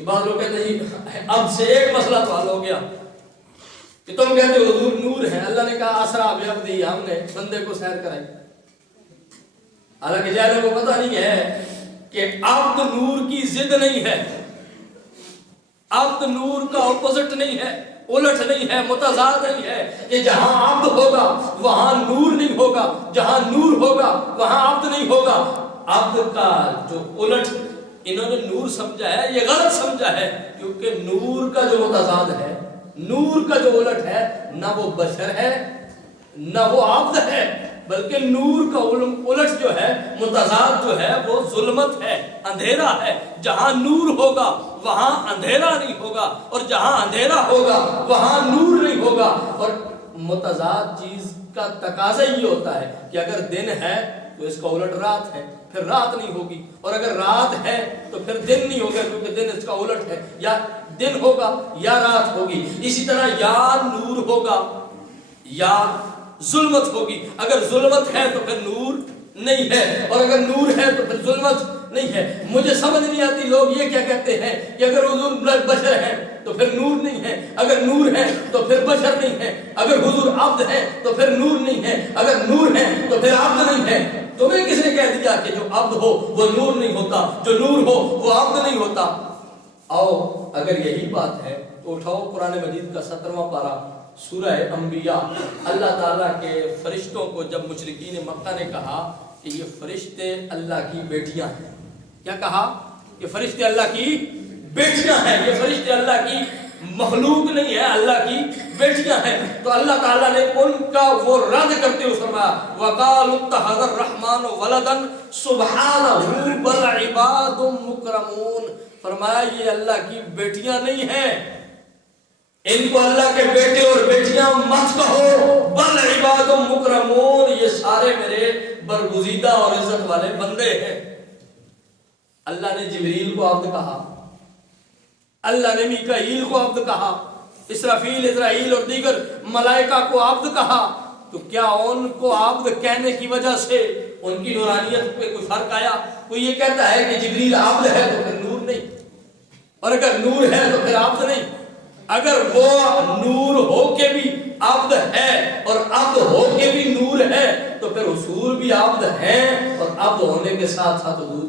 کہ بعض لوگ کہتے ہیں اب سے ایک مسئلہ تو حل ہو گیا کہ تم کہتے ہو حضور نور ہے، اللہ نے کہا اسرا بعبدی، ہم نے بندے کو سیر کرائی۔ حالانکہ جاہلوں کو پتہ نہیں ہے کہ عبد نور کی ضد نہیں ہے، عبد نور کا اپوزٹ نہیں ہے، الٹ نہیں ہے، متضاد نہیں ہے کہ جہاں عبد ہوگا وہاں نور نہیں ہوگا، جہاں نور ہوگا وہاں عبد نہیں ہوگا۔ عبد کا جو الٹ انہوں نے نور سمجھا ہے یہ غلط سمجھا ہے، کیونکہ نور کا جو متضاد ہے، نور کا جو الٹ ہے، نہ وہ بشر ہے نہ وہ عبد ہے، بلکہ نور کا الٹ جو ہے، متضاد جو ہے وہ ظلمت ہے، اندھیرا ہے۔ جہاں نور ہوگا وہاں اندھیرا نہیں ہوگا، اور جہاں اندھیرا ہوگا وہاں نور نہیں ہوگا۔ اور متضاد چیز کا تقاضا یہ ہوتا ہے کہ اگر دن ہے تو اس کا الٹ رات ہے، پھر رات نہیں ہوگی، اور اگر رات ہے تو پھر دن نہیں ہوگا، کیونکہ دن اس کا الٹ ہے، یا دن ہوگا یا رات ہوگی۔ اسی طرح یا نور ہوگا یا ظلمت ہوگی، اگر ظلمت ہے تو پھر نور نہیں ہے، اور اگر نور ہے تو پھر ظلمت نہیں ہے۔ مجھے سمجھ نہیں آتی لوگ یہ کیا کہتے ہیں کہ اگر حضور بشر ہے تو پھر نور نہیں ہے، اگر نور ہے تو پھر بشر نہیں ہے، اگر حضور عبد ہے تو پھر نور نہیں ہے، اگر نور ہے تو پھر عبد نہیں ہے۔ تمہیں کس نے کہہ دیا کہ جو عبد ہو وہ نور نہیں ہوتا، جو نور ہو وہ عبد نہیں ہوتا؟ آؤ اگر یہی بات ہے تو اٹھاؤ قرآن مجید کا 17واں پارہ سورہ انبیاء۔ اللہ تعالیٰ کے فرشتوں کو جب مشرکین مکہ نے کہا کہ یہ فرشتے اللہ کی بیٹیاں ہیں، کیا کہا؟ یہ فرشتے اللہ کی بیٹیاں ہیں، یہ فرشتے اللہ کی مخلوق نہیں ہے، اللہ کی بیٹیاں ہیں۔ تو اللہ تعالیٰ نے ان کا وہ رد کرتے ہوئے فرمایا وَقَالُوا اتَّخَذَ الرَّحْمَنُ وَلَدًا سُبْحَانَهُ بَلْ عِبَادٌ مُكْرَمُونَ۔ فرمایا یہ اللہ کی بیٹیاں نہیں ہیں، ان کو اللہ کے بیٹے اور بیٹیاں مت کہو، بل عباد مکرمون، یہ سارے میرے برگزیدہ اور عزت والے بندے ہیں۔ اللہ نے جبریل کو عبد کہا، اللہ نے میکائیل کو عبد کہا، اسرافیل، اسرائیل اور دیگر ملائکہ کو عبد کہا، تو کیا ان کو عبد کہنے کی وجہ سے ان کی نورانیت پہ کوئی فرق آیا؟ کوئی یہ کہتا ہے کہ جبریل عبد ہے تو پھر نور نہیں، اور اگر نور ہے تو پھر عبد نہیں۔ اگر وہ نور ہو کے بھی عبد ہے اور عبد ہو کے بھی نور ہے تو پھر حضور بھی عبد ہیں، اور عبد ہونے کے ساتھ ساتھ حضور